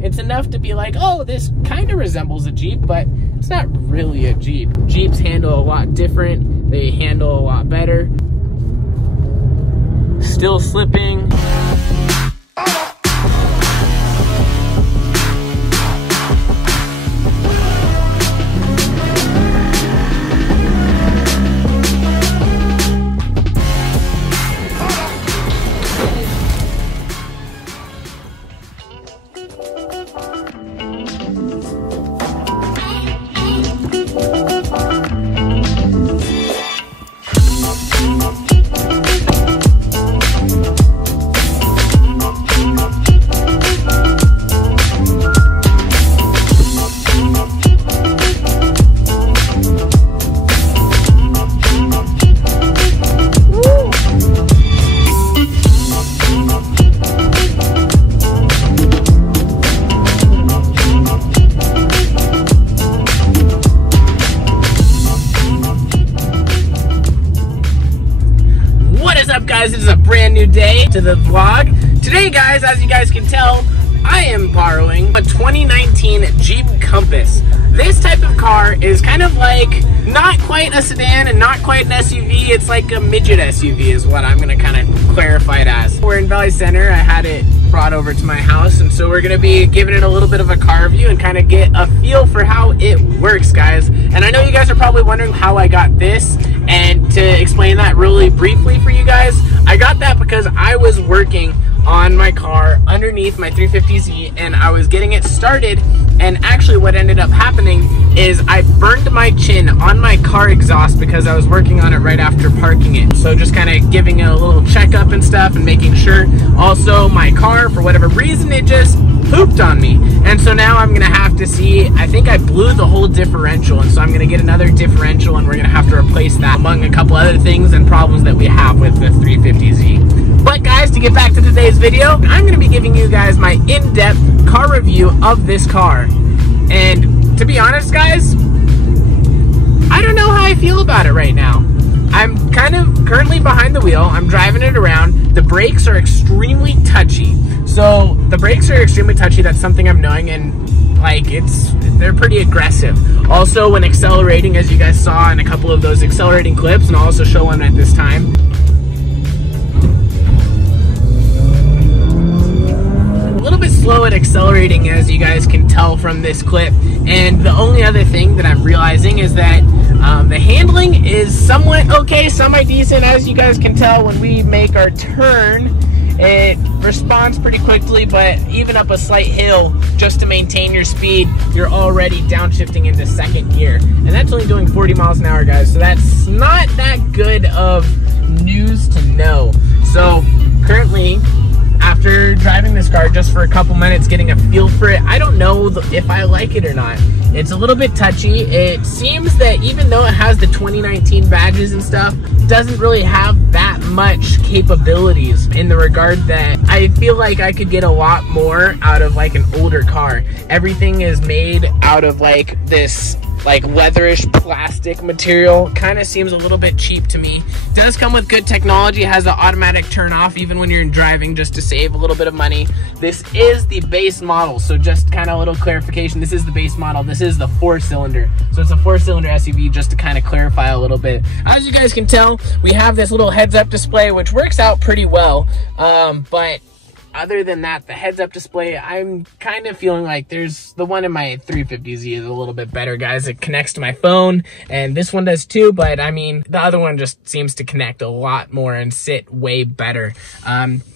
It's enough to be like, oh, this kind of resembles a Jeep, but it's not really a Jeep. Jeeps handle a lot different. They handle a lot better. Still slipping. Guys, it is a brand new day to the vlog. Today, guys, as you guys can tell, I am borrowing a 2019 Jeep Compass. This type of car is kind of like not quite a sedan and not quite an SUV. It's like a midget SUV is what I'm gonna kind of clarify it as. We're in Valley Center. I had it brought over to my house, and so we're gonna be giving it a little bit of a car review and kind of get a feel for how it works, guys. And I know you guys are probably wondering how I got this, and to explain that really briefly for you guys, I got that because I was working on my car underneath my 350Z and I was getting it started, and actually what ended up happening is I burned my chin on my car exhaust because I was working on it right after parking it. So just kind of giving it a little checkup and stuff and making sure. Also my car, for whatever reason, it just pooped on me, and so now I'm gonna have to see, I think I blew the whole differential, and so I'm gonna get another differential and we're gonna have to replace that, among a couple other things and problems that we have with the 350Z. But guys, to get back to today's video, I'm gonna be giving you guys my in-depth car review of this car. And to be honest, guys, I don't know how I feel about it right now. I'm kind of currently behind the wheel. I'm driving it around. The brakes are extremely touchy. So the brakes are extremely touchy. That's something I'm knowing, and like they're pretty aggressive. Also, when accelerating, as you guys saw in a couple of those accelerating clips, and I'll also show one at this time. A little bit slow at accelerating, as you guys can tell from this clip. And the only other thing that I'm realizing is that the handling is somewhat okay, semi-decent. As you guys can tell, when we make our turn, it responds pretty quickly, but even up a slight hill, just to maintain your speed, you're already downshifting into second gear. And that's only doing 40 miles an hour, guys, so that's not that good of news to know. So currently, after driving this car just for a couple minutes, getting a feel for it, I don't know if I like it or not. It's a little bit touchy. It seems that even though it has the 2019 badges and stuff, doesn't really have that much capabilities, in the regard that I feel like I could get a lot more out of like an older car. Everything is made out of like this like leatherish plastic material. Kind of seems a little bit cheap to me. It does come with good technology. It has the automatic turn off even when you're driving, just to save a little bit of money. This is the base model, so just kind of a little clarification. This is the base model. This is the 4-cylinder, so it's a 4-cylinder SUV, just to kind of clarify a little bit. As you guys can tell, we have this little heads-up display, which works out pretty well, but other than that, the heads-up display, I'm kind of feeling like there's the one in my 350Z is a little bit better, guys. It connects to my phone, and this one does too, but I mean, the other one just seems to connect a lot more and sit way better.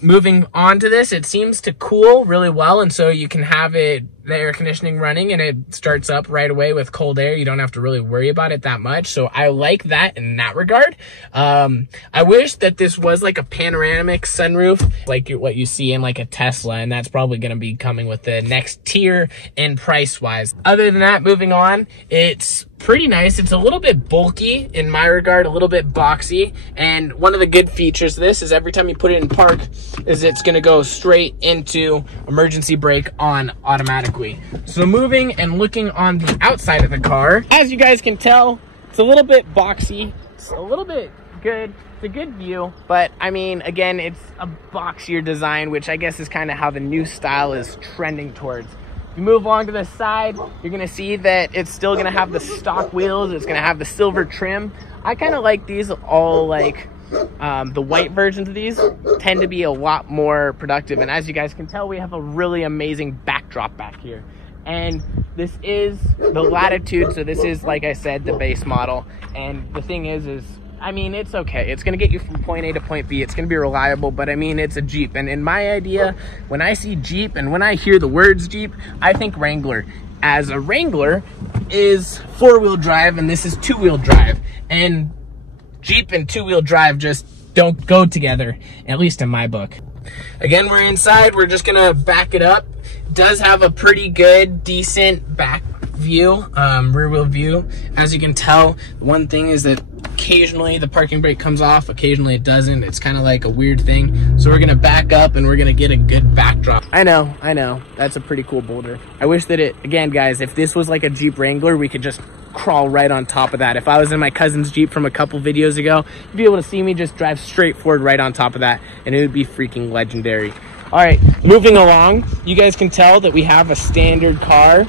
Moving on to this, it seems to cool really well, and so you can have it, the air conditioning running, and it starts up right away with cold air. You don't have to really worry about it that much, so I like that in that regard. I wish that this was like a panoramic sunroof, like what you see in like a Tesla, and that's probably going to be coming with the next tier in price wise. Other than that, moving on, it's pretty nice. It's a little bit bulky in my regard, a little bit boxy, and one of the good features of this is every time you put it in park is it's going to go straight into emergency brake on automatically. So moving and looking on the outside of the car, as you guys can tell, it's a little bit boxy. It's a little bit good. It's a good view, but I mean, again, it's a boxier design, which I guess is kind of how the new style is trending towards. You move along to the side, you're gonna see that it's still gonna have the stock wheels. It's gonna have the silver trim. I kind of like these all like the white versions of these tend to be a lot more productive. And as you guys can tell, we have a really amazing backdrop back here. And this is the Latitude, so this is, like I said, the base model. And the thing is I mean, it's okay. It's gonna get you from point A to point B. It's gonna be reliable, but I mean, it's a Jeep. And in my idea, when I see Jeep and when I hear the words Jeep, I think Wrangler. As a Wrangler is four-wheel drive and this is two-wheel drive. And Jeep and two-wheel drive just don't go together, at least in my book. Again, we're inside. We're just gonna back it up. It does have a pretty good, decent back view, rear wheel view. As you can tell, one thing is that occasionally the parking brake comes off, occasionally it doesn't. It's kind of like a weird thing. So we're gonna back up and we're gonna get a good backdrop. I know, that's a pretty cool boulder. I wish that again guys, if this was like a Jeep Wrangler, we could just crawl right on top of that. If I was in my cousin's Jeep from a couple videos ago, you'd be able to see me just drive straight forward right on top of that, and it would be freaking legendary. All right, moving along, you guys can tell that we have a standard car.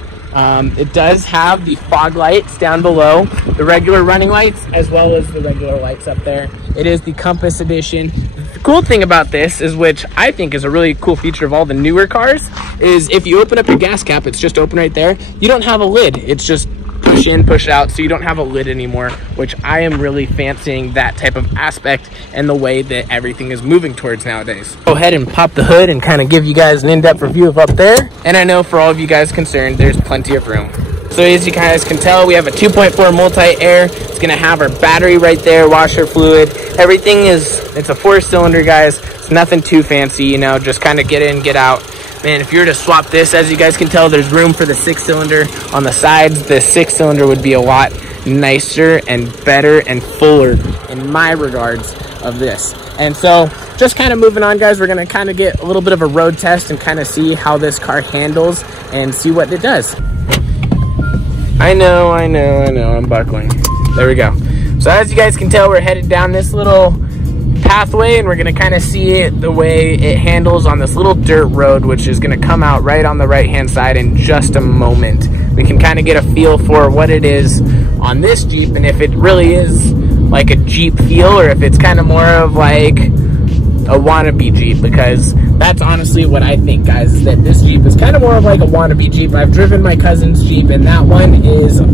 It does have the fog lights down below, the regular running lights, as well as the regular lights up there. It is the Compass Edition. The cool thing about this is, which I think is a really cool feature of all the newer cars, is if you open up your gas cap, it's just open right there. You don't have a lid. It's just push in, push out, so you don't have a lid anymore, which I am really fancying that type of aspect and the way that everything is moving towards nowadays. Go ahead and pop the hood and kind of give you guys an in-depth review of up there. And I know for all of you guys concerned, there's plenty of room. So as you guys can tell, we have a 2.4 multi-air. It's gonna have our battery right there, washer fluid. Everything it's a 4-cylinder, guys. It's nothing too fancy, you know, just kind of get in, get out. Man, if you were to swap this, as you guys can tell, there's room for the 6-cylinder on the sides. The 6-cylinder would be a lot nicer and better and fuller in my regards of this. And so just kind of moving on, guys, we're going to kind of get a little bit of a road test and kind of see how this car handles and see what it does. I know, I'm buckling. There we go. So as you guys can tell, we're headed down this little pathway, and we're going to kind of see the way it handles on this little dirt road, which is going to come out right on the right hand side in just a moment. We can kind of get a feel for what it is on this Jeep, and if it really is like a Jeep feel, or if it's kind of more of like a wannabe Jeep, because that's honestly what I think, guys, is that this Jeep is kind of more of like a wannabe Jeep. I've driven my cousin's Jeep, and that one is a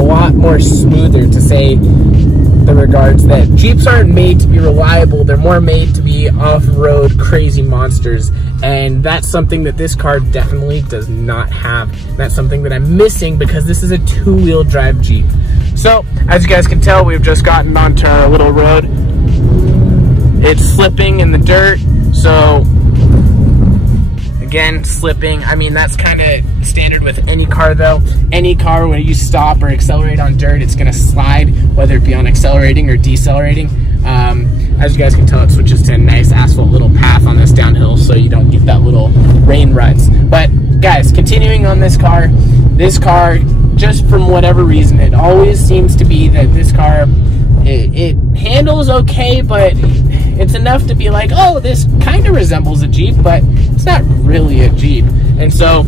lot more smoother, to say the regards that Jeeps aren't made to be reliable. They're more made to be off-road crazy monsters, and that's something that this car definitely does not have. That's something that I'm missing because this is a two-wheel drive Jeep. So as you guys can tell, we've just gotten onto our little road. It's slipping in the dirt, so again, slipping. I mean, that's kind of standard with any car, though. Any car, when you stop or accelerate on dirt, it's going to slide, whether it be on accelerating or decelerating. As you guys can tell, it switches to a nice asphalt little path on this downhill, so you don't get that little rain ruts. But guys, continuing on this car, just from whatever reason, it always seems to be that this car, it handles okay, but it's enough to be like, oh, this kind of resembles a Jeep, but it's not really a Jeep. And so,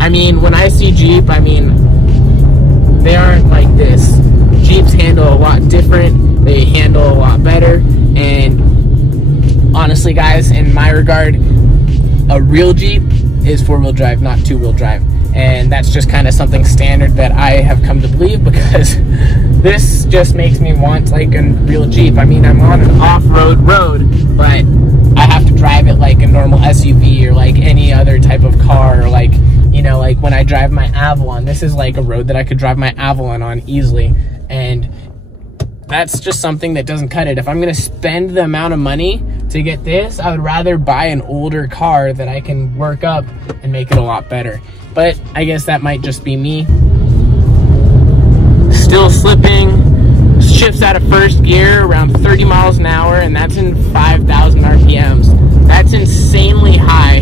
I mean, when I see Jeep, I mean, they aren't like this. Jeeps handle a lot different. They handle a lot better. And honestly, guys, in my regard, a real Jeep is four-wheel drive, not two-wheel drive. And that's just kind of something standard that I have come to believe, because this just makes me want like a real Jeep. I mean, I'm on an off-road road, but I have to drive it like a normal SUV or like any other type of car, or like, you know, like when I drive my Avalon, this is like a road that I could drive my Avalon on easily. And that's just something that doesn't cut it. If I'm going to spend the amount of money to get this, I would rather buy an older car that I can work up and make it a lot better. But I guess that might just be me. Still slipping, shifts out of first gear around 30 miles an hour, and that's in 5,000 RPMs. That's insanely high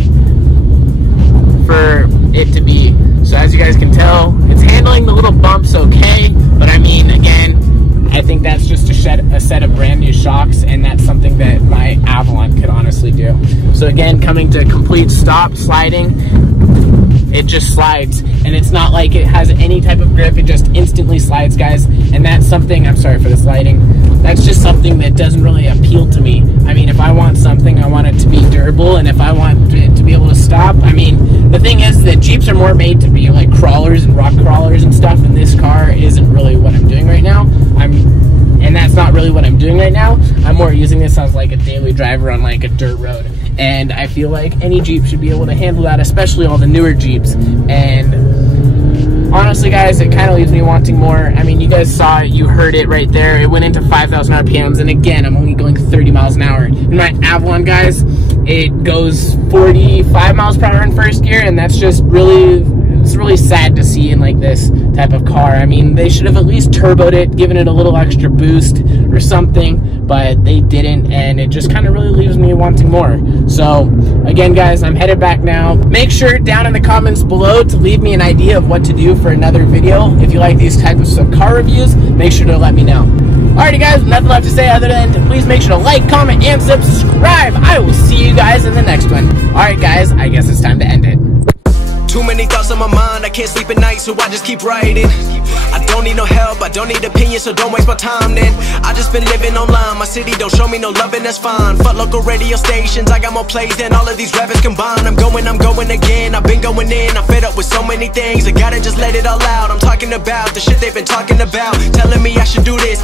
for it to be. So as you guys can tell, it's handling the little bumps okay, but I mean, again, I think that's just a set of brand new shocks, and that's something that my Avalon could honestly do. So again, coming to a complete stop, sliding. it just slides, and it's not like it has any type of grip. It just instantly slides, guys, and that's something, I'm sorry for this lighting, that's just something that doesn't really appeal to me. I mean, if I want something, I want it to be durable, and if I want it to be able to stop, I mean, the thing is that Jeeps are more made to be like crawlers and rock crawlers and stuff, and this car isn't really what I'm doing right now. And that's not really what I'm doing right now. I'm more using this as like a daily driver on like a dirt road. And I feel like any Jeep should be able to handle that, especially all the newer Jeeps. And honestly, guys, it kind of leaves me wanting more. I mean, you guys saw it, you heard it right there. It went into 5,000 RPMs, and again, I'm only going 30 miles an hour. In my Avalon, guys, it goes 45 miles per hour in first gear, and that's just really, it's really sad to see in like this type of car. I mean, they should have at least turboed it, given it a little extra boost or something, but they didn't, and it just kind of really leaves me wanting more. So again, guys, I'm headed back now. Make sure down in the comments below to leave me an idea of what to do for another video. If you like these types of car reviews, make sure to let me know. Alrighty, guys, nothing left to say other than to please make sure to like, comment, and subscribe. I will see you guys in the next one. Alright, guys, I guess it's time to end it. Too many thoughts on my mind, I can't sleep at night, so I just keep writing. I don't need no help, I don't need opinions, so don't waste my time then. I just been living online, my city don't show me no love, and that's fine. Fuck local radio stations, I got more plays than all of these rappers combined. I'm going again, I've been going in, I'm fed up with so many things, I gotta just let it all out. I'm talking about the shit they've been talking about, telling me I should do this.